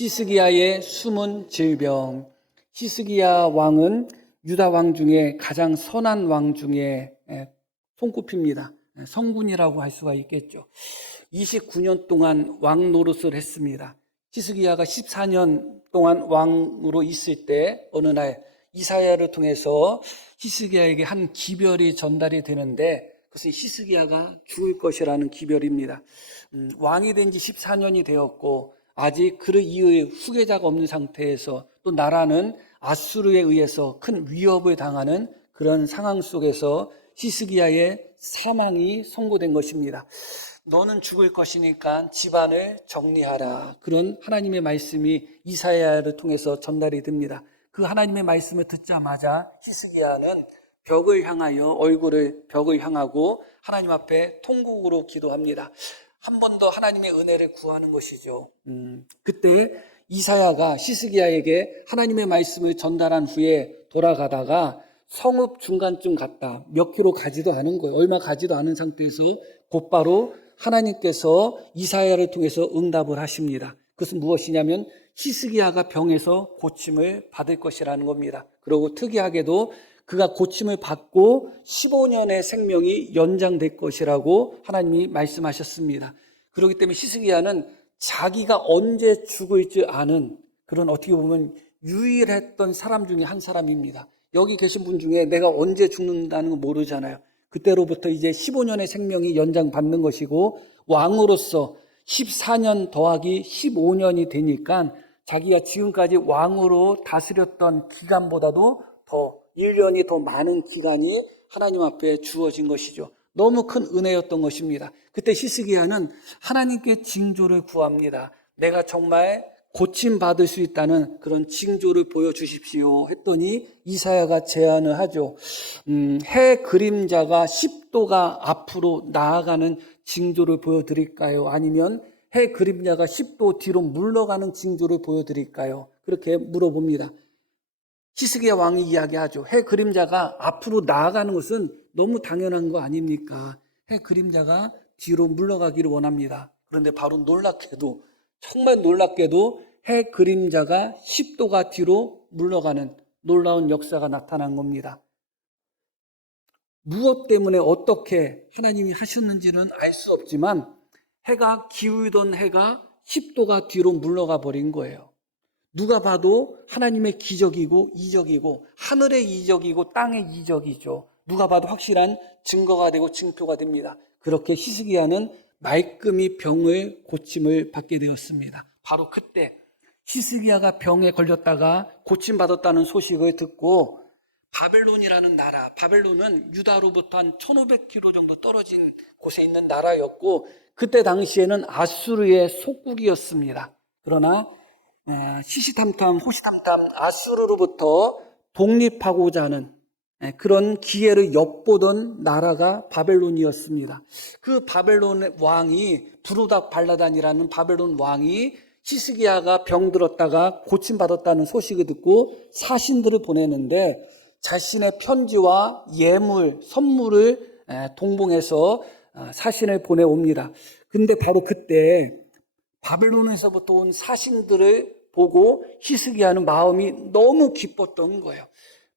히스기야의 숨은 질병. 히스기야 왕은 유다 왕 중에 가장 선한 왕 중에 손꼽힙니다. 성군이라고 할 수가 있겠죠. 29년 동안 왕 노릇을 했습니다. 히스기야가 14년 동안 왕으로 있을 때 어느 날 이사야를 통해서 히스기야에게 한 기별이 전달이 되는데 그것은 히스기야가 죽을 것이라는 기별입니다. 왕이 된 지 14년이 되었고 아직 그 이후에 후계자가 없는 상태에서 또 나라는 아수르에 의해서 큰 위협을 당하는 그런 상황 속에서 히스기야의 사망이 선고된 것입니다. 너는 죽을 것이니까 집안을 정리하라. 그런 하나님의 말씀이 이사야를 통해서 전달이 됩니다. 그 하나님의 말씀을 듣자마자 히스기야는 벽을 향하여 얼굴을 벽을 향하고 하나님 앞에 통곡으로 기도합니다. 한 번 더 하나님의 은혜를 구하는 것이죠. 그때 이사야가 히스기야에게 하나님의 말씀을 전달한 후에 돌아가다가 성읍 중간쯤 갔다. 몇 킬로 가지도 않은 거예요. 얼마 가지도 않은 상태에서 곧바로 하나님께서 이사야를 통해서 응답을 하십니다. 그것은 무엇이냐면 히스기야가 병에서 고침을 받을 것이라는 겁니다. 그리고 특이하게도 그가 고침을 받고 15년의 생명이 연장될 것이라고 하나님이 말씀하셨습니다. 그렇기 때문에 히스기야는 자기가 언제 죽을지 아는 그런 어떻게 보면 유일했던 사람 중에 한 사람입니다. 여기 계신 분 중에 내가 언제 죽는다는 거 모르잖아요. 그때로부터 이제 15년의 생명이 연장받는 것이고 왕으로서 14년 더하기 15년이 되니까 자기가 지금까지 왕으로 다스렸던 기간보다도 더 1년이 더 많은 기간이 하나님 앞에 주어진 것이죠. 너무 큰 은혜였던 것입니다. 그때 히스기야는 하나님께 징조를 구합니다. 내가 정말 고침받을 수 있다는 그런 징조를 보여주십시오 했더니 이사야가 제안을 하죠. 해 그림자가 10도가 앞으로 나아가는 징조를 보여드릴까요? 아니면 해 그림자가 10도 뒤로 물러가는 징조를 보여드릴까요? 그렇게 물어봅니다. 히스기야 왕이 이야기하죠. 해 그림자가 앞으로 나아가는 것은 너무 당연한 거 아닙니까? 해 그림자가 뒤로 물러가기를 원합니다. 그런데 바로 놀랍게도 정말 놀랍게도 해 그림자가 10도가 뒤로 물러가는 놀라운 역사가 나타난 겁니다. 무엇 때문에 어떻게 하나님이 하셨는지는 알 수 없지만 해가 기울던 해가 10도가 뒤로 물러가 버린 거예요. 누가 봐도 하나님의 기적이고 이적이고 하늘의 이적이고 땅의 이적이죠. 누가 봐도 확실한 증거가 되고 징표가 됩니다. 그렇게 히스기야는 말끔히 병을 고침을 받게 되었습니다. 바로 그때 히스기야가 병에 걸렸다가 고침받았다는 소식을 듣고 바벨론이라는 나라, 바벨론은 유다로부터 한 1500km 정도 떨어진 곳에 있는 나라였고 그때 당시에는 아수르의 속국이었습니다. 그러나 시시탐탐 호시탐탐 아수르로부터 독립하고자 하는 그런 기회를 엿보던 나라가 바벨론이었습니다. 그 바벨론 왕이 부르닥 발라단이라는 바벨론 왕이 히스기야가 병들었다가 고침받았다는 소식을 듣고 사신들을 보내는데 자신의 편지와 예물, 선물을 동봉해서 사신을 보내옵니다. 근데 바로 그때 바벨론에서부터 온 사신들을 보고 히스기야는 마음이 너무 기뻤던 거예요.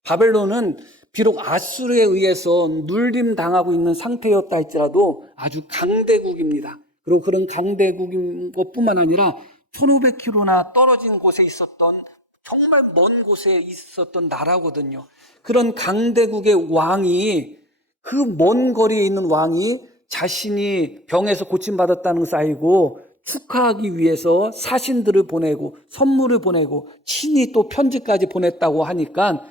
바벨론은 비록 아수르에 의해서 눌림당하고 있는 상태였다 할지라도 아주 강대국입니다. 그리고 그런 강대국인 것뿐만 아니라 1500km나 떨어진 곳에 있었던 정말 먼 곳에 있었던 나라거든요. 그런 강대국의 왕이 그 먼 거리에 있는 왕이 자신이 병에서 고침받았다는 것을 알고 축하하기 위해서 사신들을 보내고 선물을 보내고 친히 또 편지까지 보냈다고 하니까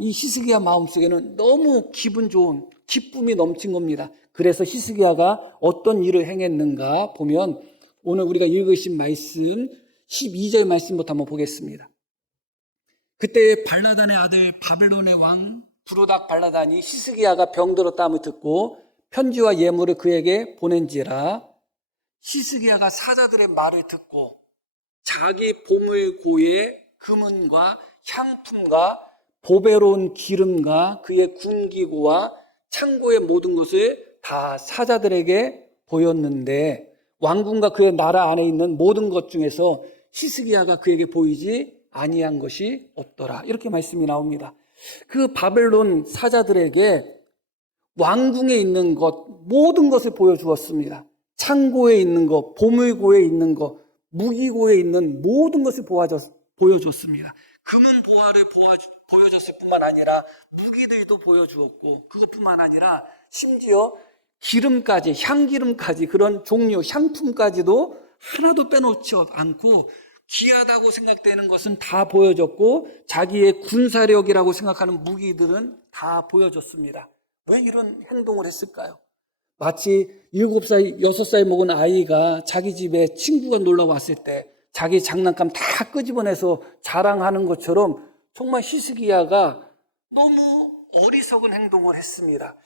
이 히스기야 마음속에는 너무 기분 좋은 기쁨이 넘친 겁니다. 그래서 히스기야가 어떤 일을 행했는가 보면 오늘 우리가 읽으신 말씀 12절 말씀부터 한번 보겠습니다. 그때 발라단의 아들 바벨론의 왕 부르닥 발라단이 히스기야가 병들었다함을 듣고 편지와 예물을 그에게 보낸지라 히스기야가 사자들의 말을 듣고 자기 보물고에 금은과 향품과 보배로운 기름과 그의 군기구와 창고의 모든 것을 다 사자들에게 보였는데 왕궁과 그 나라 안에 있는 모든 것 중에서 히스기야가 그에게 보이지 아니한 것이 없더라. 이렇게 말씀이 나옵니다. 그 바벨론 사자들에게 왕궁에 있는 것, 모든 것을 보여주었습니다. 창고에 있는 것, 보물고에 있는 것, 무기고에 있는 모든 것을 보여줬습니다. 금은 보화를 보여줬을 뿐만 아니라 무기들도 보여주었고, 그것뿐만 아니라 심지어 기름까지, 향기름까지, 그런 종류, 향품까지도 하나도 빼놓지 않고 귀하다고 생각되는 것은 다 보여줬고, 자기의 군사력이라고 생각하는 무기들은 다 보여줬습니다. 왜 이런 행동을 했을까요? 마치 7살, 6살 먹은 아이가 자기 집에 친구가 놀러 왔을 때 자기 장난감 다 끄집어내서 자랑하는 것처럼 정말 히스기야가 너무 어리석은 행동을 했습니다.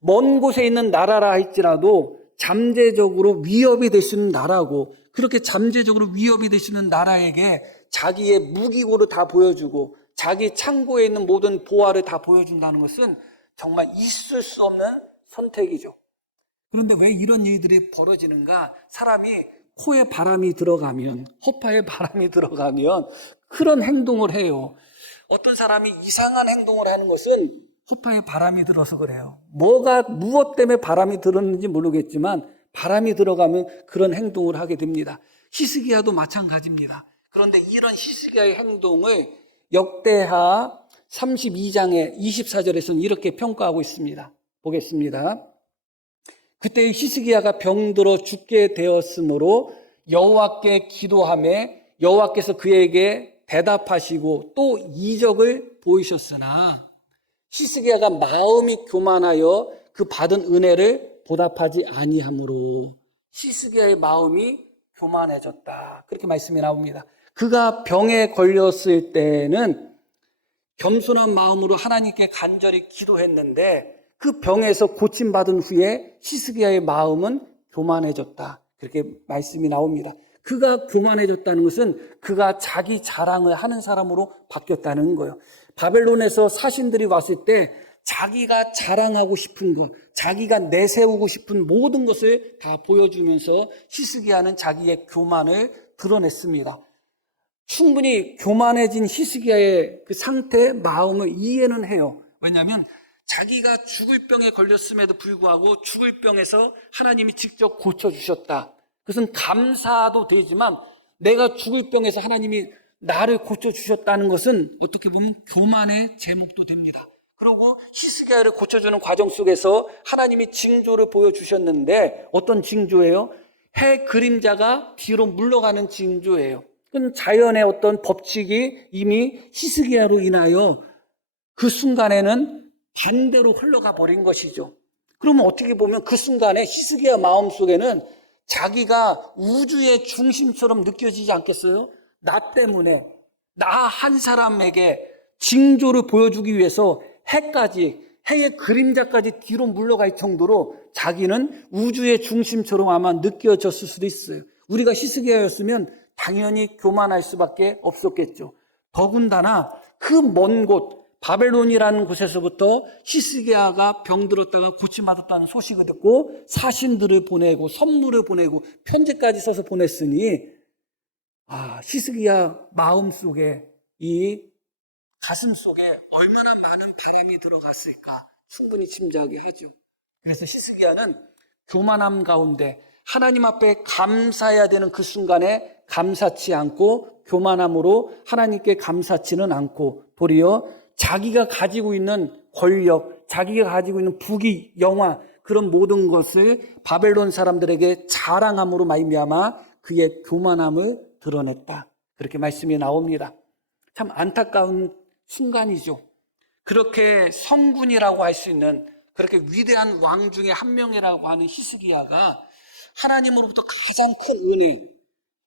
먼 곳에 있는 나라라 할지라도 잠재적으로 위협이 될 수 있는 나라고, 그렇게 잠재적으로 위협이 될 수 있는 나라에게 자기의 무기고를 다 보여주고 자기 창고에 있는 모든 보화를 다 보여준다는 것은 정말 있을 수 없는 선택이죠. 그런데 왜 이런 일들이 벌어지는가? 사람이 코에 바람이 들어가면, 허파에 바람이 들어가면 그런 행동을 해요. 어떤 사람이 이상한 행동을 하는 것은 허파에 바람이 들어서 그래요. 무엇 때문에 바람이 들었는지 모르겠지만 바람이 들어가면 그런 행동을 하게 됩니다. 히스기야도 마찬가지입니다. 그런데 이런 히스기야의 행동을 역대하 32장의 24절에서는 이렇게 평가하고 있습니다. 보겠습니다. 그때 히스기야가 병들어 죽게 되었으므로 여호와께 기도하며 여호와께서 그에게 대답하시고 또 이적을 보이셨으나 히스기야가 마음이 교만하여 그 받은 은혜를 보답하지 아니하므로 히스기야의 마음이 교만해졌다. 그렇게 말씀이 나옵니다. 그가 병에 걸렸을 때는 겸손한 마음으로 하나님께 간절히 기도했는데 그 병에서 고침받은 후에 히스기야의 마음은 교만해졌다. 그렇게 말씀이 나옵니다. 그가 교만해졌다는 것은 그가 자기 자랑을 하는 사람으로 바뀌었다는 거예요. 바벨론에서 사신들이 왔을 때 자기가 자랑하고 싶은 것, 자기가 내세우고 싶은 모든 것을 다 보여주면서 히스기야는 자기의 교만을 드러냈습니다. 충분히 교만해진 히스기야의 그 상태, 마음을 이해는 해요. 왜냐하면 자기가 죽을 병에 걸렸음에도 불구하고 죽을 병에서 하나님이 직접 고쳐주셨다. 그것은 감사도 되지만 내가 죽을 병에서 하나님이 나를 고쳐주셨다는 것은 어떻게 보면 교만의 제목도 됩니다. 그리고 히스기야를 고쳐주는 과정 속에서 하나님이 징조를 보여주셨는데 어떤 징조예요? 해 그림자가 뒤로 물러가는 징조예요. 그건 자연의 어떤 법칙이 이미 히스기야로 인하여 그 순간에는 반대로 흘러가 버린 것이죠. 그러면 어떻게 보면 그 순간에 히스기야 마음속에는 자기가 우주의 중심처럼 느껴지지 않겠어요? 나 때문에, 나 한 사람에게 징조를 보여주기 위해서 해의 그림자까지 뒤로 물러갈 정도로 자기는 우주의 중심처럼 아마 느껴졌을 수도 있어요. 우리가 히스기야였으면 당연히 교만할 수밖에 없었겠죠. 더군다나 그 먼 곳, 바벨론이라는 곳에서부터 히스기야가 병들었다가 고침받았다는 소식을 듣고 사신들을 보내고 선물을 보내고 편지까지 써서 보냈으니 히스기야 마음속에, 이 가슴 속에 얼마나 많은 바람이 들어갔을까 충분히 짐작이 하죠. 그래서 히스기야는 교만함 가운데 하나님 앞에 감사해야 되는 그 순간에 감사치 않고 교만함으로 하나님께 감사치는 않고 도리어 자기가 가지고 있는 권력, 자기가 가지고 있는 부귀, 영화, 그런 모든 것을 바벨론 사람들에게 자랑함으로 말미암아 그의 교만함을 드러냈다. 그렇게 말씀이 나옵니다. 참 안타까운 순간이죠. 그렇게 성군이라고 할 수 있는 그렇게 위대한 왕 중에 한 명이라고 하는 히스기야가 하나님으로부터 가장 큰 은혜,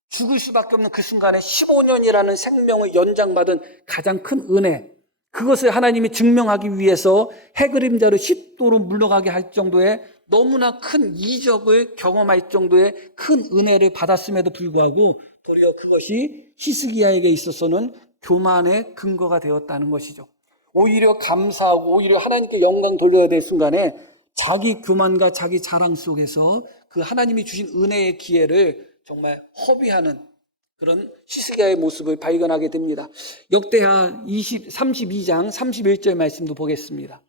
죽을 수밖에 없는 그 순간에 15년이라는 생명을 연장받은 가장 큰 은혜, 그것을 하나님이 증명하기 위해서 해그림자를 10도로 물러가게 할 정도의 너무나 큰 이적을 경험할 정도의 큰 은혜를 받았음에도 불구하고 도리어 그것이 히스기야에게 있어서는 교만의 근거가 되었다는 것이죠. 오히려 감사하고 오히려 하나님께 영광 돌려야 될 순간에 자기 교만과 자기 자랑 속에서 그 하나님이 주신 은혜의 기회를 정말 허비하는 그런 히스기야의 모습을 발견하게 됩니다. 역대하 32장 31절 말씀도 보겠습니다.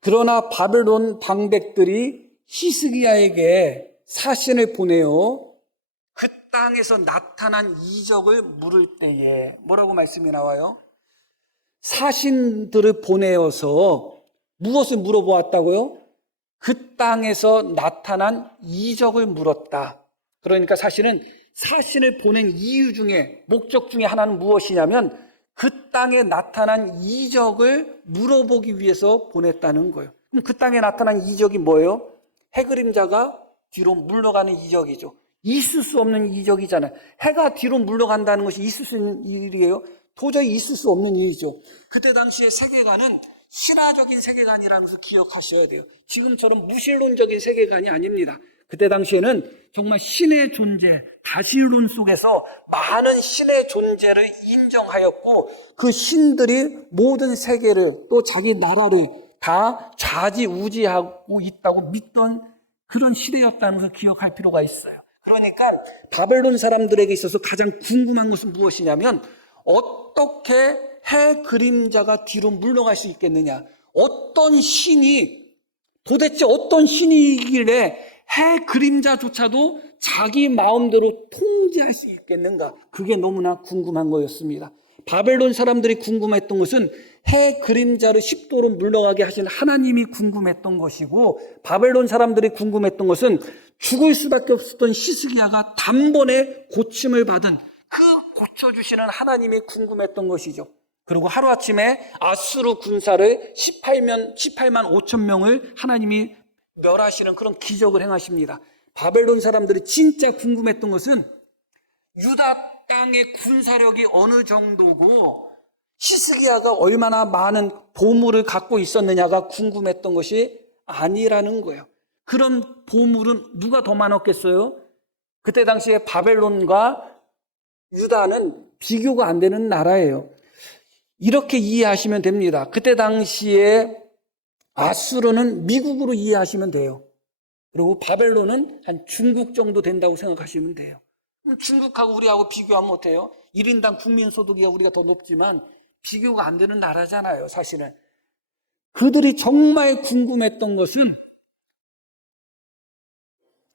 그러나 바벨론 방백들이 히스기야에게 사신을 보내어 그 땅에서 나타난 이적을 물을 때에 뭐라고 말씀이 나와요? 사신들을 보내어서 무엇을 물어보았다고요? 그 땅에서 나타난 이적을 물었다. 그러니까 사실은 사신을 보낸 이유 중에, 목적 중에 하나는 무엇이냐면 그 땅에 나타난 이적을 물어보기 위해서 보냈다는 거예요. 그럼 그 땅에 나타난 이적이 뭐예요? 해그림자가 뒤로 물러가는 이적이죠. 있을 수 없는 이적이잖아요. 해가 뒤로 물러간다는 것이 있을 수 있는 일이에요? 도저히 있을 수 없는 일이죠. 그때 당시의 세계관은 신화적인 세계관이라는 것을 기억하셔야 돼요. 지금처럼 무신론적인 세계관이 아닙니다. 그때 당시에는 정말 신의 존재, 다시론 속에서 많은 신의 존재를 인정하였고 그 신들이 모든 세계를 또 자기 나라를 다 좌지우지하고 있다고 믿던 그런 시대였다는 것을 기억할 필요가 있어요. 그러니까 바벨론 사람들에게 있어서 가장 궁금한 것은 무엇이냐면 어떻게 해 그림자가 뒤로 물러갈 수 있겠느냐? 어떤 신이 도대체 어떤 신이길래 해 그림자조차도 자기 마음대로 통제할 수 있겠는가? 그게 너무나 궁금한 거였습니다. 바벨론 사람들이 궁금했던 것은 해 그림자를 10도로 물러가게 하신 하나님이 궁금했던 것이고 바벨론 사람들이 궁금했던 것은 죽을 수밖에 없었던 히스기야가 단번에 고침을 받은 그 고쳐주시는 하나님이 궁금했던 것이죠. 그리고 하루아침에 아수르 군사를 18만 5천 명을 하나님이 멸하시는 그런 기적을 행하십니다. 바벨론 사람들이 진짜 궁금했던 것은 유다 땅의 군사력이 어느 정도고 히스기야가 얼마나 많은 보물을 갖고 있었느냐가 궁금했던 것이 아니라는 거예요. 그런 보물은 누가 더 많았겠어요? 그때 당시에 바벨론과 유다는 비교가 안 되는 나라예요. 이렇게 이해하시면 됩니다. 그때 당시에 아수르는 미국으로 이해하시면 돼요. 그리고 바벨론은 한 중국 정도 된다고 생각하시면 돼요. 중국하고 우리하고 비교하면 어때요? 1인당 국민소득이 우리가 더 높지만 비교가 안 되는 나라잖아요, 사실은. 그들이 정말 궁금했던 것은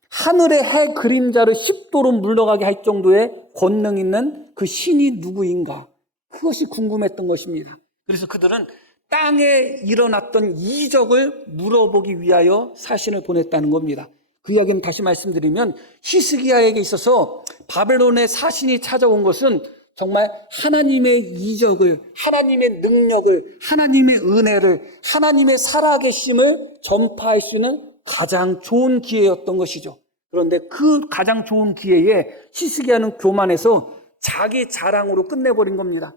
하늘의 해 그림자를 10도로 물러가게 할 정도의 권능 있는 그 신이 누구인가? 그것이 궁금했던 것입니다. 그래서 그들은 땅에 일어났던 이적을 물어보기 위하여 사신을 보냈다는 겁니다. 그 이야기는 다시 말씀드리면 히스기야에게 있어서 바벨론의 사신이 찾아온 것은 정말 하나님의 이적을, 하나님의 능력을, 하나님의 은혜를, 하나님의 살아계심을 전파할 수 있는 가장 좋은 기회였던 것이죠. 그런데 그 가장 좋은 기회에 히스기야는 교만해서 자기 자랑으로 끝내버린 겁니다.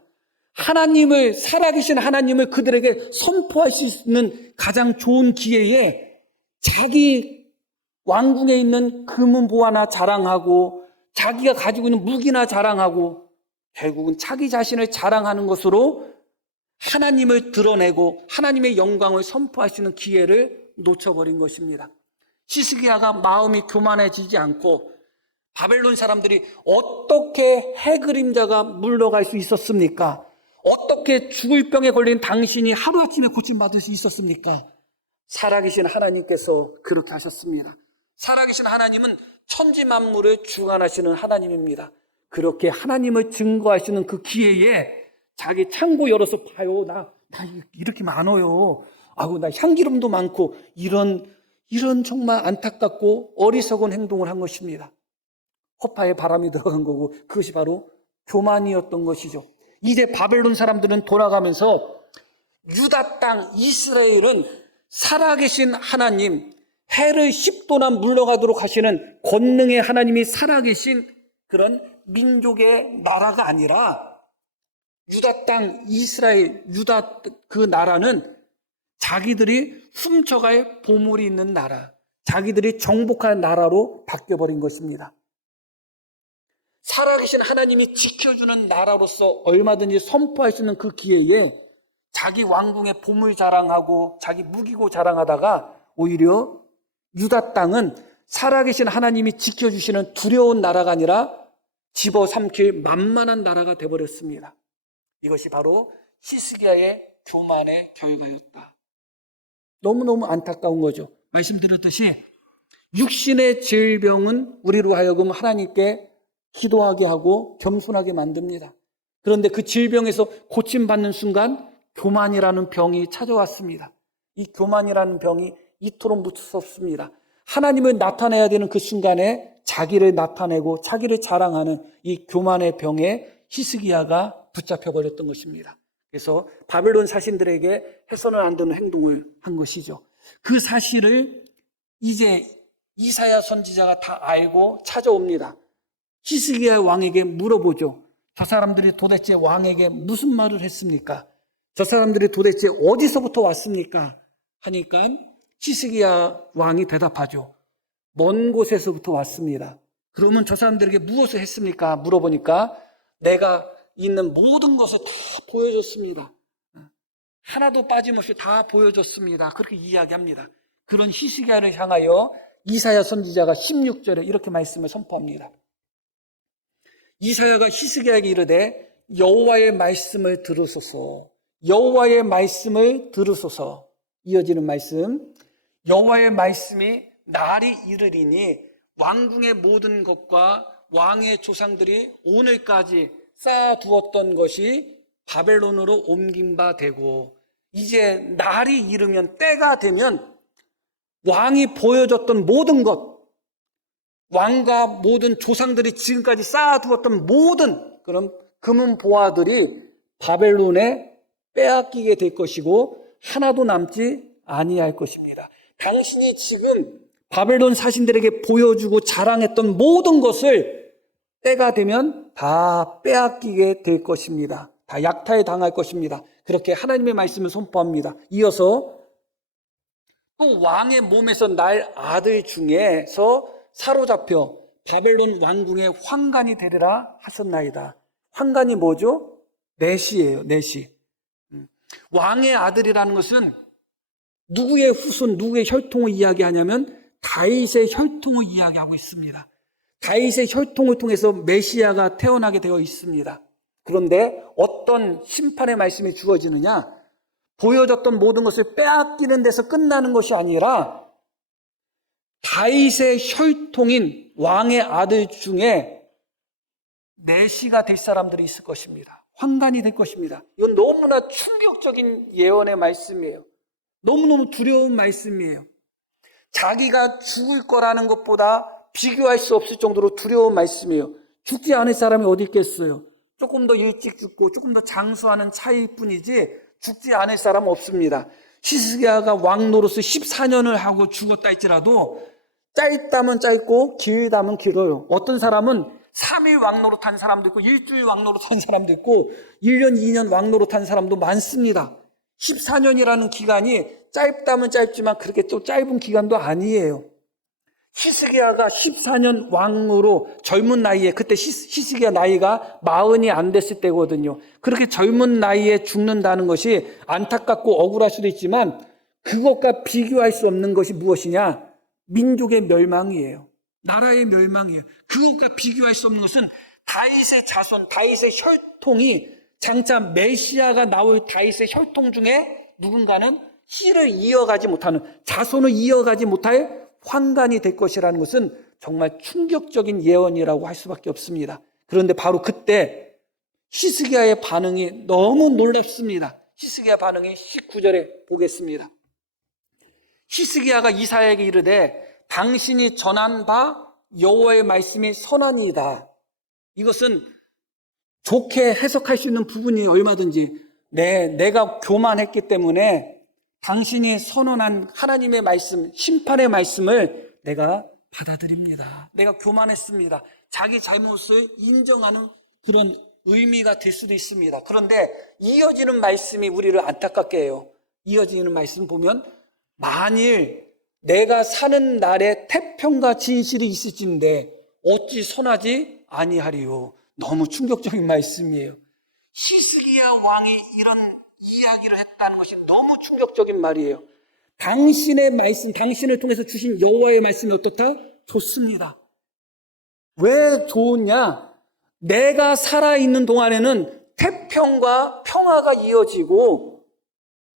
하나님을, 살아계신 하나님을 그들에게 선포할 수 있는 가장 좋은 기회에 자기 왕궁에 있는 금은보 하나 자랑하고 자기가 가지고 있는 무기나 자랑하고 결국은 자기 자신을 자랑하는 것으로 하나님을 드러내고 하나님의 영광을 선포할 수 있는 기회를 놓쳐버린 것입니다. 히스기야가 마음이 교만해지지 않고 바벨론 사람들이 어떻게 해 그림자가 물러갈 수 있었습니까? 어떻게 죽을 병에 걸린 당신이 하루아침에 고침받을 수 있었습니까? 살아계신 하나님께서 그렇게 하셨습니다. 살아계신 하나님은 천지 만물을 주관하시는 하나님입니다. 그렇게 하나님을 증거하시는 그 기회에 자기 창고 열어서 봐요. 나 이렇게 많아요. 아우, 나 향기름도 많고 이런 정말 안타깝고 어리석은 행동을 한 것입니다. 허파에 바람이 들어간 거고 그것이 바로 교만이었던 것이죠. 이제 바벨론 사람들은 돌아가면서 유다 땅 이스라엘은 살아계신 하나님, 해를 10도나 물러가도록 하시는 권능의 하나님이 살아계신 그런 민족의 나라가 아니라 유다 땅 이스라엘, 유다 그 나라는 자기들이 훔쳐갈 보물이 있는 나라, 자기들이 정복할 나라로 바뀌어버린 것입니다. 살아계신 하나님이 지켜주는 나라로서 얼마든지 선포할 수 있는 그 기회에 자기 왕궁의 보물 자랑하고 자기 무기고 자랑하다가 오히려 유다 땅은 살아계신 하나님이 지켜주시는 두려운 나라가 아니라 집어삼킬 만만한 나라가 되어버렸습니다. 이것이 바로 히스기야의 교만의 결과였다. 너무너무 안타까운 거죠. 말씀드렸듯이 육신의 질병은 우리로 하여금 하나님께 기도하게 하고 겸손하게 만듭니다. 그런데 그 질병에서 고침받는 순간 교만이라는 병이 찾아왔습니다. 이 교만이라는 병이 이토록 무섭습니다. 하나님을 나타내야 되는 그 순간에 자기를 나타내고 자기를 자랑하는 이 교만의 병에 히스기야가 붙잡혀 버렸던 것입니다. 그래서 바벨론 사신들에게 해서는 안 되는 행동을 한 것이죠. 그 사실을 이제 이사야 선지자가 다 알고 찾아옵니다. 히스기야 왕에게 물어보죠. 저 사람들이 도대체 왕에게 무슨 말을 했습니까? 저 사람들이 도대체 어디서부터 왔습니까? 하니까 히스기야 왕이 대답하죠. 먼 곳에서부터 왔습니다. 그러면 저 사람들에게 무엇을 했습니까? 물어보니까 내가 있는 모든 것을 다 보여줬습니다. 하나도 빠짐없이 다 보여줬습니다. 그렇게 이야기합니다. 그런 히스기야를 향하여 이사야 선지자가 16절에 이렇게 말씀을 선포합니다. 이사야가 히스기야에게 이르되 여호와의 말씀을 들으소서. 여호와의 말씀을 들으소서. 이어지는 말씀. 여호와의 말씀이 날이 이르리니 왕궁의 모든 것과 왕의 조상들이 오늘까지 쌓아두었던 것이 바벨론으로 옮긴 바 되고 이제 날이 이르면 때가 되면 왕이 보여줬던 모든 것, 왕과 모든 조상들이 지금까지 쌓아두었던 모든 그런 금은 보화들이 바벨론에 빼앗기게 될 것이고 하나도 남지 아니할 것입니다. 당신이 지금 바벨론 사신들에게 보여주고 자랑했던 모든 것을 때가 되면 다 빼앗기게 될 것입니다. 다 약탈 당할 것입니다. 그렇게 하나님의 말씀을 선포합니다. 이어서 또 왕의 몸에서 날 아들 중에서 사로잡혀 바벨론 왕궁의 환관이 되리라 하셨나이다. 환관이 뭐죠? 내시예요. 내시. 왕의 아들이라는 것은 누구의 후손, 누구의 혈통을 이야기하냐면 다윗의 혈통을 이야기하고 있습니다. 다윗의 혈통을 통해서 메시아가 태어나게 되어 있습니다. 그런데 어떤 심판의 말씀이 주어지느냐? 보여졌던 모든 것을 빼앗기는 데서 끝나는 것이 아니라 다윗의 혈통인 왕의 아들 중에 내시가 될 사람들이 있을 것입니다. 환관이 될 것입니다. 이건 너무나 충격적인 예언의 말씀이에요. 너무너무 두려운 말씀이에요. 자기가 죽을 거라는 것보다 비교할 수 없을 정도로 두려운 말씀이에요. 죽지 않을 사람이 어디 있겠어요? 조금 더 일찍 죽고 조금 더 장수하는 차이일 뿐이지 죽지 않을 사람은 없습니다. 히스기야가 왕 노릇을 14년을 하고 죽었다 할지라도 짧다면 짧고 길다면 길어요. 어떤 사람은 3일 왕 노릇한 사람도 있고 일주일 왕 노릇한 사람도 있고 1년, 2년 왕 노릇한 사람도 많습니다. 14년이라는 기간이 짧다면 짧지만 그렇게 또 짧은 기간도 아니에요. 히스기야가 14년 왕으로 젊은 나이에, 그때 히스기야 나이가 40이 안 됐을 때거든요. 그렇게 젊은 나이에 죽는다는 것이 안타깝고 억울할 수도 있지만 그것과 비교할 수 없는 것이 무엇이냐? 민족의 멸망이에요. 나라의 멸망이에요. 그것과 비교할 수 없는 것은 다윗의 자손, 다윗의 혈통이 장차 메시아가 나올 다윗의 혈통 중에 누군가는 씨를 이어가지 못하는, 자손을 이어가지 못할 환관이 될 것이라는 것은 정말 충격적인 예언이라고 할 수밖에 없습니다. 그런데 바로 그때 히스기야의 반응이 너무 놀랍습니다. 히스기야 반응이 19절에 보겠습니다. 히스기야가 이사야에게 이르되 당신이 전한 바 여호와의 말씀이 선하니이다. 이것은 좋게 해석할 수 있는 부분이 얼마든지 내가 교만했기 때문에 당신이 선언한 하나님의 말씀, 심판의 말씀을 내가 받아들입니다. 내가 교만했습니다. 자기 잘못을 인정하는 그런 의미가 될 수도 있습니다. 그런데 이어지는 말씀이 우리를 안타깝게 해요. 이어지는 말씀 보면 만일 내가 사는 날에 태평과 진실이 있을진데 어찌 선하지 아니하리요. 너무 충격적인 말씀이에요. 히스기야 왕이 이런 이야기를 했다는 것이 너무 충격적인 말이에요. 당신의 말씀, 당신을 통해서 주신 여호와의 말씀이 어떻다? 좋습니다. 왜 좋으냐? 내가 살아있는 동안에는 태평과 평화가 이어지고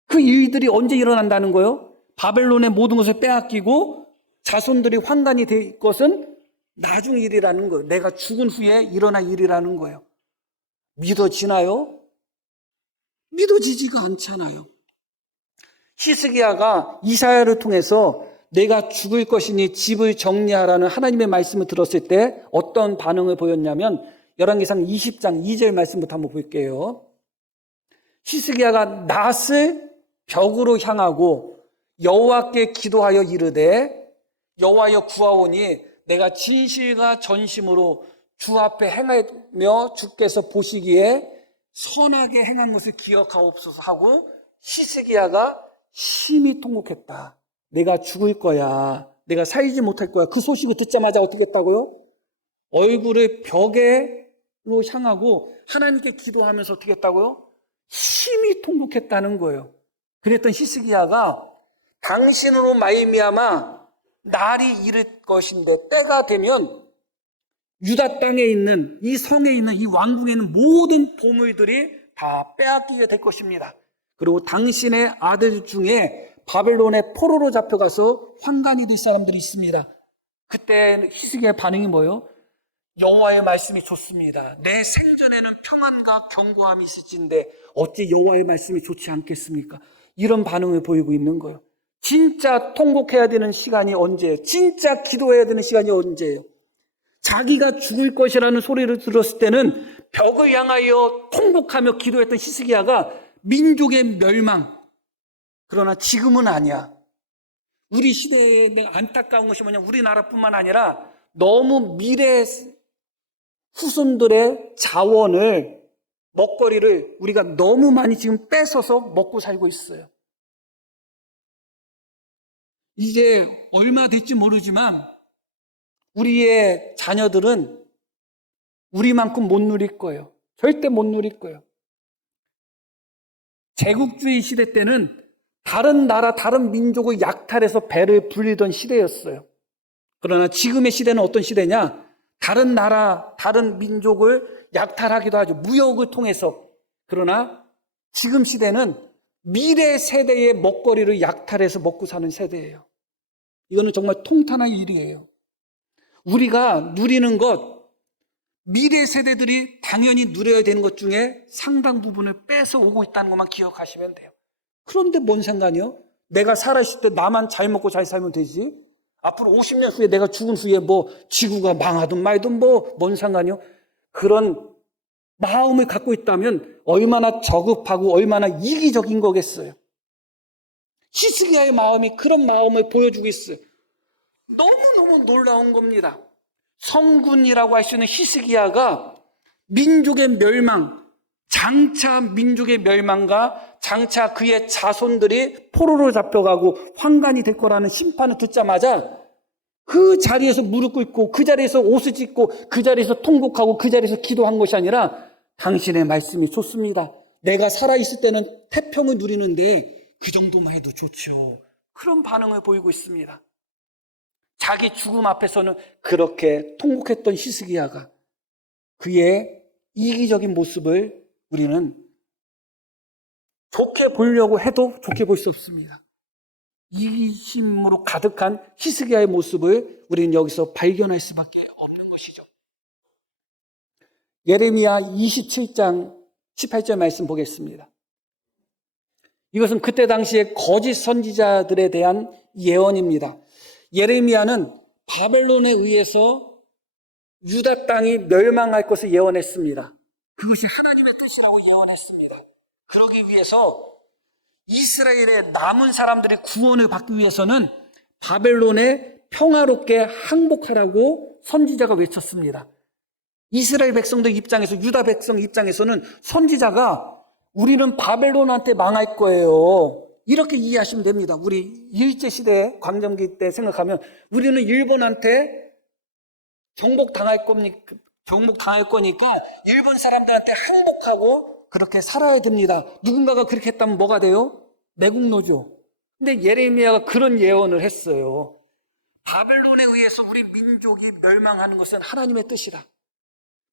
그 일들이 언제 일어난다는 거예요? 바벨론의 모든 것을 빼앗기고 자손들이 환관이 될 것은 나중 일이라는 거예요. 내가 죽은 후에 일어날 일이라는 거예요. 믿어지나요? 믿어지지가 않잖아요. 히스기야가 이사야를 통해서 내가 죽을 것이니 집을 정리하라는 하나님의 말씀을 들었을 때 어떤 반응을 보였냐면 열왕기상 20장 2절 말씀부터 한번 볼게요. 히스기야가 낫을 벽으로 향하고 여호와께 기도하여 이르되 여호와여 구하오니 내가 진실과 전심으로 주 앞에 행하며 주께서 보시기에 선하게 행한 것을 기억하옵소서 하고 히스기야가 심히 통곡했다. 내가 죽을 거야. 내가 살지 못할 거야. 그 소식을 듣자마자 어떻게 했다고요? 얼굴을 벽에로 향하고 하나님께 기도하면서 어떻게 했다고요? 심히 통곡했다는 거예요. 그랬던 히스기야가 당신으로 말미암아 날이 이를 것인데 때가 되면 유다 땅에 있는 이 성에 있는 이 왕궁에 있는 모든 보물들이 다 빼앗기게 될 것입니다. 그리고 당신의 아들 중에 바벨론의 포로로 잡혀가서 환관이 될 사람들이 있습니다. 그때 히스기야의 반응이 뭐예요? 여호와의 말씀이 좋습니다. 내 생전에는 평안과 견고함이 있을진데 어찌 여호와의 말씀이 좋지 않겠습니까? 이런 반응을 보이고 있는 거예요. 진짜 통곡해야 되는 시간이 언제예요? 진짜 기도해야 되는 시간이 언제예요? 자기가 죽을 것이라는 소리를 들었을 때는 벽을 향하여 통곡하며 기도했던 히스기야가 민족의 멸망. 그러나 지금은 아니야. 우리 시대에 안타까운 것이 뭐냐? 우리나라뿐만 아니라 너무 미래 후손들의 자원을, 먹거리를 우리가 너무 많이 지금 뺏어서 먹고 살고 있어요. 이제 얼마 될지 모르지만 우리의 자녀들은 우리만큼 못 누릴 거예요. 절대 못 누릴 거예요. 제국주의 시대 때는 다른 나라, 다른 민족을 약탈해서 배를 불리던 시대였어요. 그러나 지금의 시대는 어떤 시대냐? 다른 나라, 다른 민족을 약탈하기도 하죠. 무역을 통해서. 그러나 지금 시대는 미래 세대의 먹거리를 약탈해서 먹고 사는 세대예요. 이거는 정말 통탄한 일이에요. 우리가 누리는 것, 미래 세대들이 당연히 누려야 되는 것 중에 상당 부분을 뺏어 오고 있다는 것만 기억하시면 돼요. 그런데 뭔 상관이요? 내가 살아있을 때 나만 잘 먹고 잘 살면 되지. 앞으로 50년 후에 내가 죽은 후에 뭐 지구가 망하든 말든 뭐 뭔 상관이요? 그런 마음을 갖고 있다면 얼마나 저급하고 얼마나 이기적인 거겠어요. 히스기야의 마음이 그런 마음을 보여주고 있어요. 너무너무 놀라운 겁니다. 성군이라고 할 수 있는 히스기야가 민족의 멸망, 장차 민족의 멸망과 장차 그의 자손들이 포로로 잡혀가고 환관이 될 거라는 심판을 듣자마자 그 자리에서 무릎 꿇고 그 자리에서 옷을 찢고 그 자리에서 통곡하고 그 자리에서 기도한 것이 아니라 당신의 말씀이 좋습니다. 내가 살아있을 때는 태평을 누리는데 그 정도만 해도 좋죠. 그런 반응을 보이고 있습니다. 자기 죽음 앞에서는 그렇게 통곡했던 히스기야가 그의 이기적인 모습을 우리는 좋게 보려고 해도 좋게 볼 수 없습니다. 이기심으로 가득한 히스기야의 모습을 우리는 여기서 발견할 수밖에 없는 것이죠. 예레미야 27장 18절 말씀 보겠습니다. 이것은 그때 당시에 거짓 선지자들에 대한 예언입니다. 예레미야는 바벨론에 의해서 유다 땅이 멸망할 것을 예언했습니다. 그것이 하나님의 뜻이라고 예언했습니다. 그러기 위해서 이스라엘의 남은 사람들의 구원을 받기 위해서는 바벨론에 평화롭게 항복하라고 선지자가 외쳤습니다. 이스라엘 백성들 입장에서, 유다 백성 입장에서는 선지자가 우리는 바벨론한테 망할 거예요, 이렇게 이해하시면 됩니다. 우리 일제시대 광점기 때 생각하면 우리는 일본한테 정복당할 거니까 일본 사람들한테 항복하고 그렇게 살아야 됩니다. 누군가가 그렇게 했다면 뭐가 돼요? 매국노죠. 근데 예레미야가 그런 예언을 했어요. 바벨론에 의해서 우리 민족이 멸망하는 것은 하나님의 뜻이다.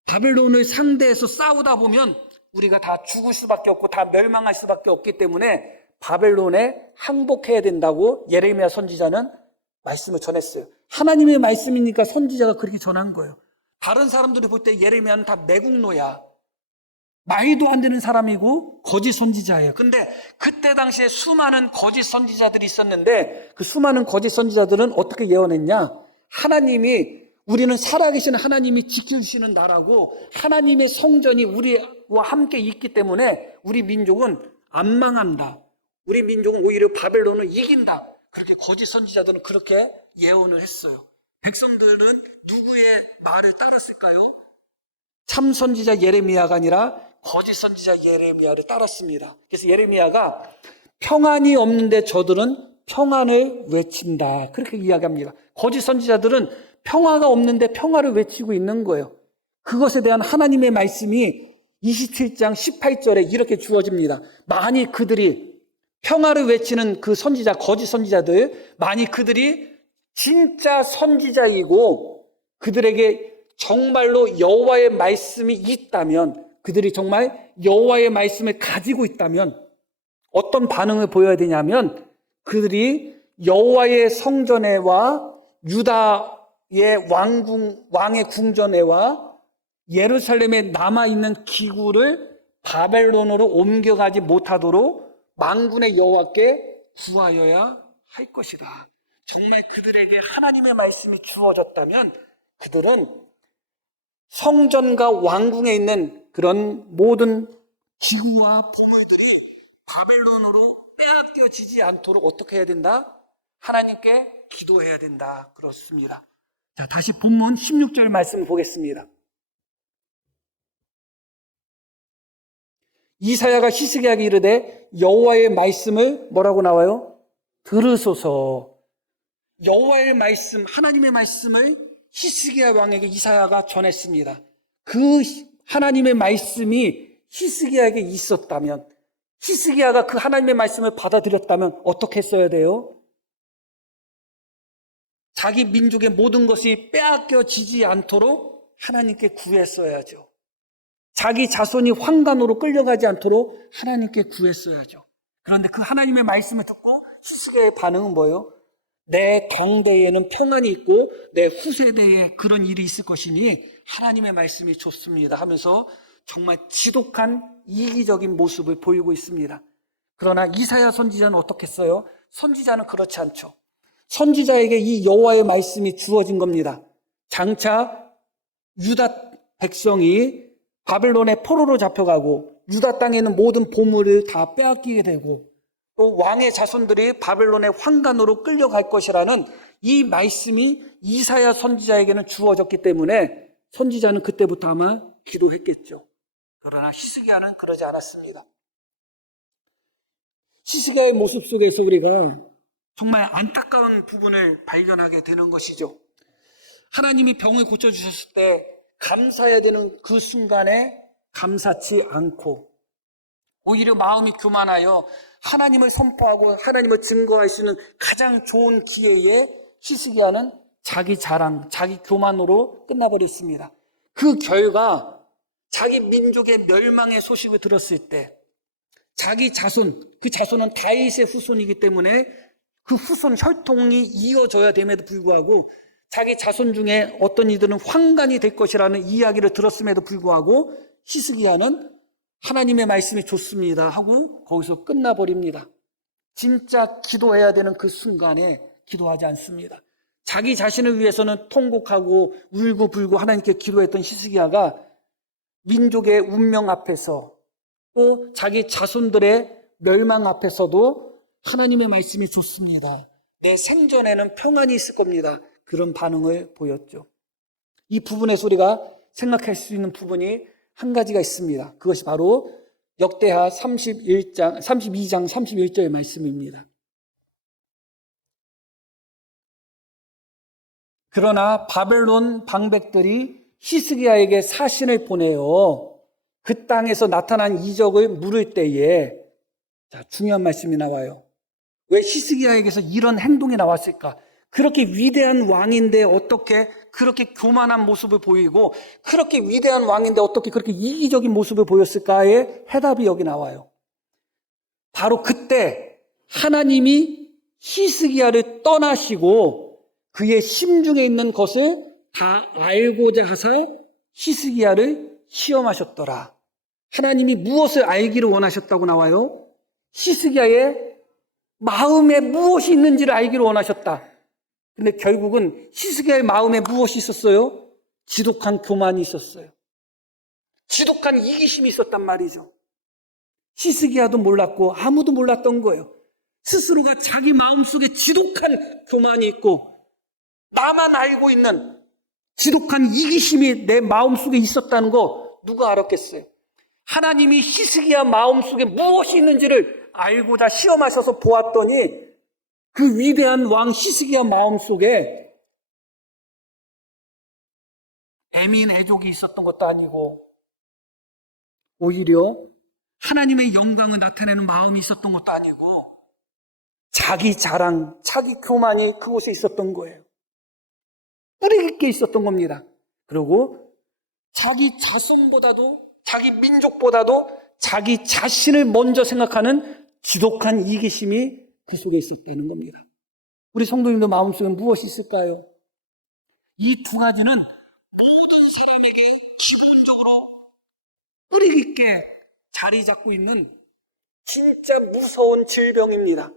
바벨론을 상대해서 싸우다 보면 우리가 다 죽을 수밖에 없고 다 멸망할 수밖에 없기 때문에 바벨론에 항복해야 된다고 예레미야 선지자는 말씀을 전했어요. 하나님의 말씀이니까 선지자가 그렇게 전한 거예요. 다른 사람들이 볼 때 예레미야는 다 매국노야, 말도 안 되는 사람이고 거짓 선지자예요. 근데 그때 당시에 수많은 거짓 선지자들이 있었는데 그 수많은 거짓 선지자들은 어떻게 예언했냐? 하나님이, 우리는 살아계신 하나님이 지켜주시는 나라고 하나님의 성전이 우리와 함께 있기 때문에 우리 민족은 안 망한다, 우리 민족은 오히려 바벨론을 이긴다, 그렇게 거짓 선지자들은 그렇게 예언을 했어요. 백성들은 누구의 말을 따랐을까요? 참 선지자 예레미야가 아니라 거짓 선지자 예레미야를 따랐습니다. 그래서 예레미야가 평안이 없는데 저들은 평안을 외친다, 그렇게 이야기합니다. 거짓 선지자들은 평화가 없는데 평화를 외치고 있는 거예요. 그것에 대한 하나님의 말씀이 27장 18절에 이렇게 주어집니다. 만일 그들이 평화를 외치는 그 선지자, 거짓 선지자들, 만일 그들이 진짜 선지자이고 그들에게 정말로 여호와의 말씀이 있다면, 그들이 정말 여호와의 말씀을 가지고 있다면 어떤 반응을 보여야 되냐면, 그들이 여호와의 성전에와 유다의 왕의 궁전에와 예루살렘에 남아있는 기구를 바벨론으로 옮겨가지 못하도록 만군의 여호와께 구하여야 할 것이다. 정말 그들에게 하나님의 말씀이 주어졌다면 그들은 성전과 왕궁에 있는 그런 모든 기구와 보물들이 바벨론으로 빼앗겨지지 않도록 어떻게 해야 된다? 하나님께 기도해야 된다. 그렇습니다. 자, 다시 본문 16절 말씀을 보겠습니다. 이사야가 히스기야에게 이르되 여호와의 말씀을 뭐라고 나와요? 들으소서. 여호와의 말씀, 하나님의 말씀을 히스기야 왕에게 이사야가 전했습니다. 그 하나님의 말씀이 히스기야에게 있었다면, 히스기야가 그 하나님의 말씀을 받아들였다면 어떻게 했어야 돼요? 자기 민족의 모든 것이 빼앗겨지지 않도록 하나님께 구했어야죠. 자기 자손이 환관으로 끌려가지 않도록 하나님께 구했어야죠. 그런데 그 하나님의 말씀을 듣고 히스기야의 반응은 뭐예요? 내 당대에는 평안이 있고 내 후세대에 그런 일이 있을 것이니 하나님의 말씀이 좋습니다 하면서 정말 지독한 이기적인 모습을 보이고 있습니다. 그러나 이사야 선지자는 어떻게 했어요? 선지자는 그렇지 않죠. 선지자에게 이 여호와의 말씀이 주어진 겁니다. 장차 유다 백성이 바벨론의 포로로 잡혀가고 유다 땅에 있는 모든 보물을 다 빼앗기게 되고 또 왕의 자손들이 바벨론의 환관으로 끌려갈 것이라는 이 말씀이 이사야 선지자에게는 주어졌기 때문에 선지자는 그때부터 아마 기도했겠죠. 그러나 히스기야는 그러지 않았습니다. 히스기야의 모습 속에서 우리가 정말 안타까운 부분을 발견하게 되는 것이죠. 하나님이 병을 고쳐주셨을 때 감사해야 되는 그 순간에 감사치 않고 오히려 마음이 교만하여 하나님을 선포하고 하나님을 증거할 수 있는 가장 좋은 기회에 히스기야는 자기 자랑, 자기 교만으로 끝나버렸습니다. 그 결과 자기 민족의 멸망의 소식을 들었을 때 자기 자손, 그 자손은 다윗의 후손이기 때문에 그 후손 혈통이 이어져야 됨에도 불구하고 자기 자손 중에 어떤 이들은 환관이 될 것이라는 이야기를 들었음에도 불구하고 히스기야는 하나님의 말씀이 좋습니다 하고 거기서 끝나버립니다. 진짜 기도해야 되는 그 순간에 기도하지 않습니다. 자기 자신을 위해서는 통곡하고 울고불고 하나님께 기도했던 히스기야가 민족의 운명 앞에서 또 자기 자손들의 멸망 앞에서도 하나님의 말씀이 좋습니다, 내 생전에는 평안이 있을 겁니다, 그런 반응을 보였죠. 이 부분에서 우리가 생각할 수 있는 부분이 한 가지가 있습니다. 그것이 바로 역대하 32장 31절의 말씀입니다. 그러나 바벨론 방백들이 히스기야에게 사신을 보내어 그 땅에서 나타난 이적을 물을 때에, 자, 중요한 말씀이 나와요. 왜 히스기야에게서 이런 행동이 나왔을까? 그렇게 위대한 왕인데 어떻게 그렇게 교만한 모습을 보이고, 그렇게 위대한 왕인데 어떻게 그렇게 이기적인 모습을 보였을까의 해답이 여기 나와요. 바로 그때 하나님이 히스기야를 떠나시고 그의 심중에 있는 것을 다 알고자 하사 히스기야를 시험하셨더라. 하나님이 무엇을 알기를 원하셨다고 나와요? 히스기야의 마음에 무엇이 있는지를 알기를 원하셨다. 근데 결국은 히스기야의 마음에 무엇이 있었어요? 지독한 교만이 있었어요. 지독한 이기심이 있었단 말이죠. 히스기야도 몰랐고 아무도 몰랐던 거예요. 스스로가 자기 마음속에 지독한 교만이 있고 나만 알고 있는 지독한 이기심이 내 마음속에 있었다는 거 누가 알았겠어요? 하나님이 히스기야 마음속에 무엇이 있는지를 알고자 시험하셔서 보았더니 그 위대한 왕 히스기야 마음속에 애민 애족이 있었던 것도 아니고 오히려 하나님의 영광을 나타내는 마음이 있었던 것도 아니고 자기 자랑, 자기 교만이 그곳에 있었던 거예요. 뿌리 깊게 있었던 겁니다. 그리고 자기 자손보다도 자기 민족보다도 자기 자신을 먼저 생각하는 지독한 이기심이 그 속에 있었다는 겁니다. 우리 성도님들 마음속에 무엇이 있을까요? 이 두 가지는 모든 사람에게 기본적으로 뿌리 깊게 자리 잡고 있는 진짜 무서운 질병입니다.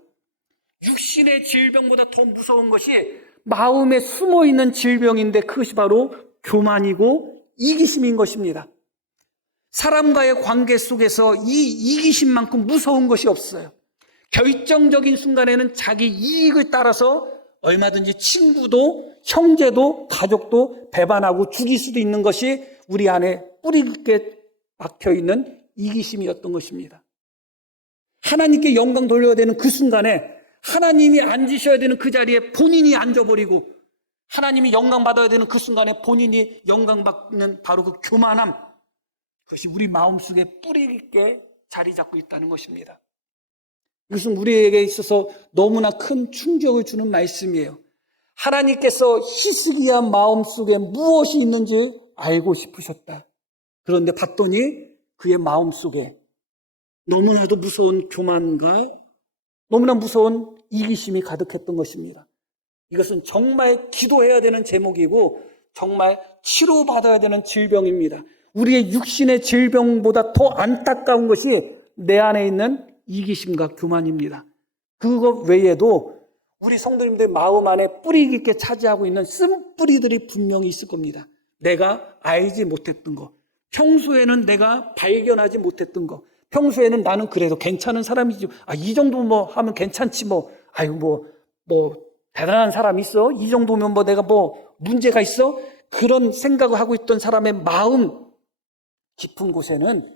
육신의 질병보다 더 무서운 것이 마음에 숨어있는 질병인데 그것이 바로 교만이고 이기심인 것입니다. 사람과의 관계 속에서 이 이기심만큼 무서운 것이 없어요. 결정적인 순간에는 자기 이익을 따라서 얼마든지 친구도 형제도 가족도 배반하고 죽일 수도 있는 것이 우리 안에 뿌리 깊게 박혀있는 이기심이었던 것입니다. 하나님께 영광 돌려야 되는 그 순간에 하나님이 앉으셔야 되는 그 자리에 본인이 앉아버리고 하나님이 영광 받아야 되는 그 순간에 본인이 영광 받는 바로 그 교만함, 그것이 우리 마음속에 뿌리 깊게 자리 잡고 있다는 것입니다. 이것은 우리에게 있어서 너무나 큰 충격을 주는 말씀이에요. 하나님께서 히스기야 마음속에 무엇이 있는지 알고 싶으셨다. 그런데 봤더니 그의 마음속에 너무나도 무서운 교만과 너무나 무서운 이기심이 가득했던 것입니다. 이것은 정말 기도해야 되는 제목이고 정말 치료받아야 되는 질병입니다. 우리의 육신의 질병보다 더 안타까운 것이 내 안에 있는 이기심과 교만입니다. 그것 외에도 우리 성도님들 마음 안에 뿌리 깊게 차지하고 있는 쓴뿌리들이 분명히 있을 겁니다. 내가 알지 못했던 것, 평소에는 내가 발견하지 못했던 것, 평소에는 나는 그래도 괜찮은 사람이지, 이 정도 뭐 하면 괜찮지 대단한 사람 있어? 이 정도면 내가 문제가 있어? 그런 생각을 하고 있던 사람의 마음 깊은 곳에는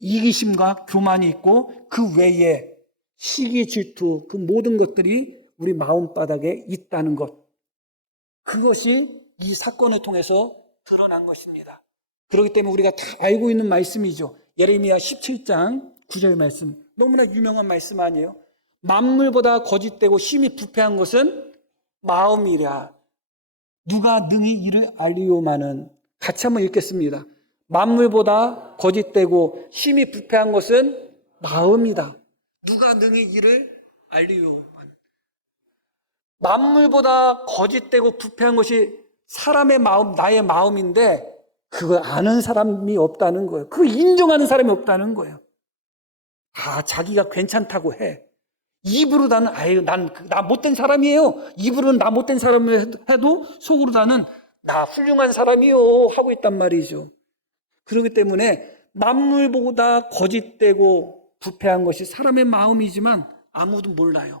이기심과 교만이 있고 그 외에 시기, 질투, 그 모든 것들이 우리 마음바닥에 있다는 것. 그것이 이 사건을 통해서 드러난 것입니다. 그렇기 때문에 우리가 다 알고 있는 말씀이죠. 예레미야 17장 9절 말씀. 너무나 유명한 말씀 아니에요? 만물보다 거짓되고 심히 부패한 것은 마음이랴. 누가 능히 이를 알리오마는. 같이 한번 읽겠습니다. 만물보다 거짓되고 심히 부패한 것은 마음이다. 누가 능히 이를 알리오마는. 만물보다 거짓되고 부패한 것이 사람의 마음, 나의 마음인데 그걸 아는 사람이 없다는 거예요. 그걸 인정하는 사람이 없다는 거예요. 자기가 괜찮다고 해. 입으로 나는 나 못된 사람이에요. 입으로는 나 못된 사람을 해도 속으로 나 훌륭한 사람이요 하고 있단 말이죠. 그렇기 때문에 만물보다 거짓되고 부패한 것이 사람의 마음이지만 아무도 몰라요.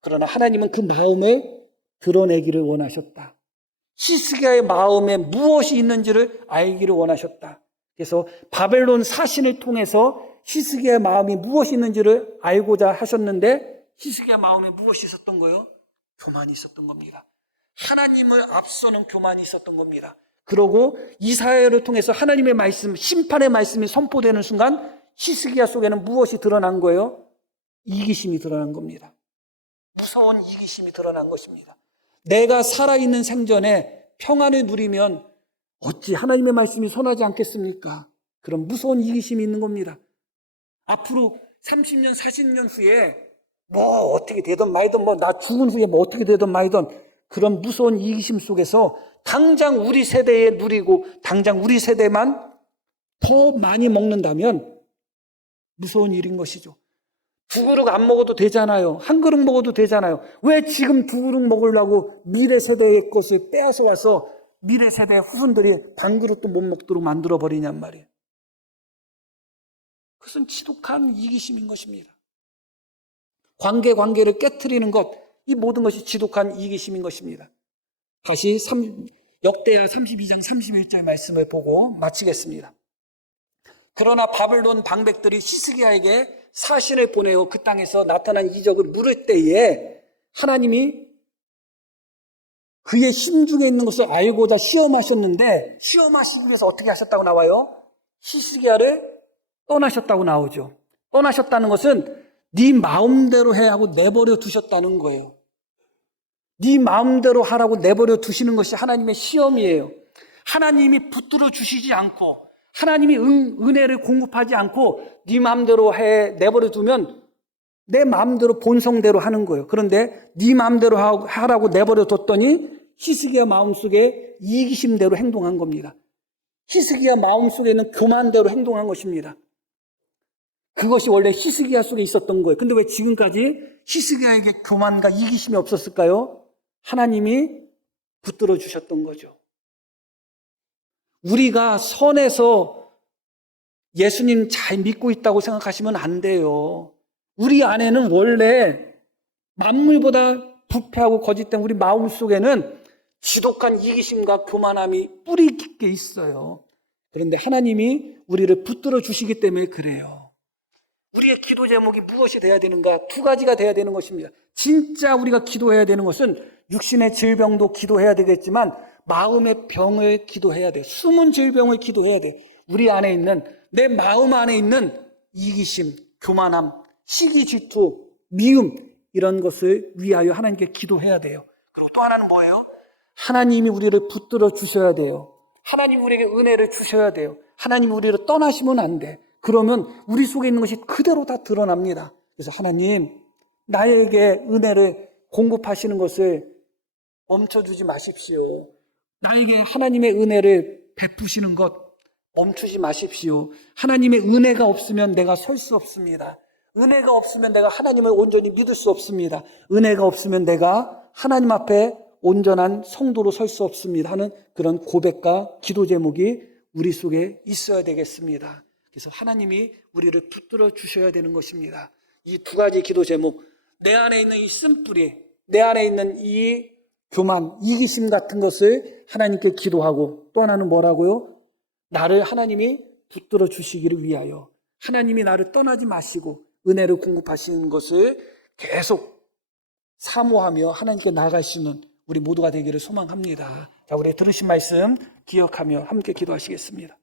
그러나 하나님은 그 마음을 드러내기를 원하셨다. 히스기야의 마음에 무엇이 있는지를 알기를 원하셨다. 그래서 바벨론 사신을 통해서 히스기야의 마음이 무엇이 있는지를 알고자 하셨는데 히스기야 마음에 무엇이 있었던 거예요? 교만이 있었던 겁니다. 하나님을 앞서는 교만이 있었던 겁니다. 그러고 이사야를 통해서 하나님의 말씀, 심판의 말씀이 선포되는 순간 히스기야 속에는 무엇이 드러난 거예요? 이기심이 드러난 겁니다. 무서운 이기심이 드러난 것입니다. 내가 살아있는 생전에 평안을 누리면 어찌 하나님의 말씀이 선하지 않겠습니까? 그런 무서운 이기심이 있는 겁니다. 앞으로 30년, 40년 후에 뭐 어떻게 되든 말든 뭐 나 죽은 후에 뭐 어떻게 되든 말든 그런 무서운 이기심 속에서 당장 우리 세대에 누리고 당장 우리 세대만 더 많이 먹는다면 무서운 일인 것이죠. 두 그릇 안 먹어도 되잖아요. 한 그릇 먹어도 되잖아요. 왜 지금 두 그릇 먹으려고 미래 세대의 것을 빼앗아 와서 미래 세대 후손들이 반 그릇도 못 먹도록 만들어 버리냔 말이에요. 그것은 지독한 이기심인 것입니다. 관계를 깨트리는 것, 이 모든 것이 지독한 이기심인 것입니다. 다시 역대하 32장 31절 말씀을 보고 마치겠습니다. 그러나 바벨론 방백들이 히스기야에게 사신을 보내어 그 땅에서 나타난 이적을 물을 때에 하나님이 그의 심중에 있는 것을 알고자 시험하셨는데 시험하시기 위해서 어떻게 하셨다고 나와요? 히스기야를 떠나셨다고 나오죠. 떠나셨다는 것은 네 마음대로 해 하고 내버려 두셨다는 거예요. 네 마음대로 하라고 내버려 두시는 것이 하나님의 시험이에요. 하나님이 붙들어 주시지 않고 하나님이 은혜를 공급하지 않고 네 마음대로 해 내버려 두면 내 마음대로 본성대로 하는 거예요. 그런데 네 마음대로 하라고 내버려 뒀더니 히스기야 마음속에 이기심대로 행동한 겁니다. 히스기야 마음속에는 교만대로 행동한 것입니다. 그것이 원래 히스기야 속에 있었던 거예요. 근데 왜 지금까지 히스기야에게 교만과 이기심이 없었을까요? 하나님이 붙들어 주셨던 거죠. 우리가 선에서 예수님 잘 믿고 있다고 생각하시면 안 돼요. 우리 안에는 원래 만물보다 부패하고 거짓된 우리 마음 속에는 지독한 이기심과 교만함이 뿌리 깊게 있어요. 그런데 하나님이 우리를 붙들어 주시기 때문에 그래요. 우리의 기도 제목이 무엇이 돼야 되는가? 두 가지가 돼야 되는 것입니다. 진짜 우리가 기도해야 되는 것은 육신의 질병도 기도해야 되겠지만 마음의 병을 기도해야 돼요. 숨은 질병을 기도해야 돼요. 우리 안에 있는 내 마음 안에 있는 이기심, 교만함, 시기, 질투, 미움 이런 것을 위하여 하나님께 기도해야 돼요. 그리고 또 하나는 뭐예요? 하나님이 우리를 붙들어 주셔야 돼요. 하나님이 우리에게 은혜를 주셔야 돼요. 하나님이 우리를 떠나시면 안 돼. 그러면 우리 속에 있는 것이 그대로 다 드러납니다. 그래서 하나님, 나에게 은혜를 공급하시는 것을 멈춰주지 마십시오. 나에게 하나님의 은혜를 베푸시는 것 멈추지 마십시오. 하나님의 은혜가 없으면 내가 설 수 없습니다. 은혜가 없으면 내가 하나님을 온전히 믿을 수 없습니다. 은혜가 없으면 내가 하나님 앞에 온전한 성도로 설 수 없습니다 하는 그런 고백과 기도 제목이 우리 속에 있어야 되겠습니다. 그래서 하나님이 우리를 붙들어 주셔야 되는 것입니다. 이 두 가지 기도 제목, 내 안에 있는 이 쓴뿌리, 내 안에 있는 이 교만, 이기심 같은 것을 하나님께 기도하고 또 하나는 뭐라고요? 나를 하나님이 붙들어 주시기를 위하여 하나님이 나를 떠나지 마시고 은혜를 공급하시는 것을 계속 사모하며 하나님께 나아갈 수 있는 우리 모두가 되기를 소망합니다. 자, 우리 들으신 말씀 기억하며 함께 기도하시겠습니다.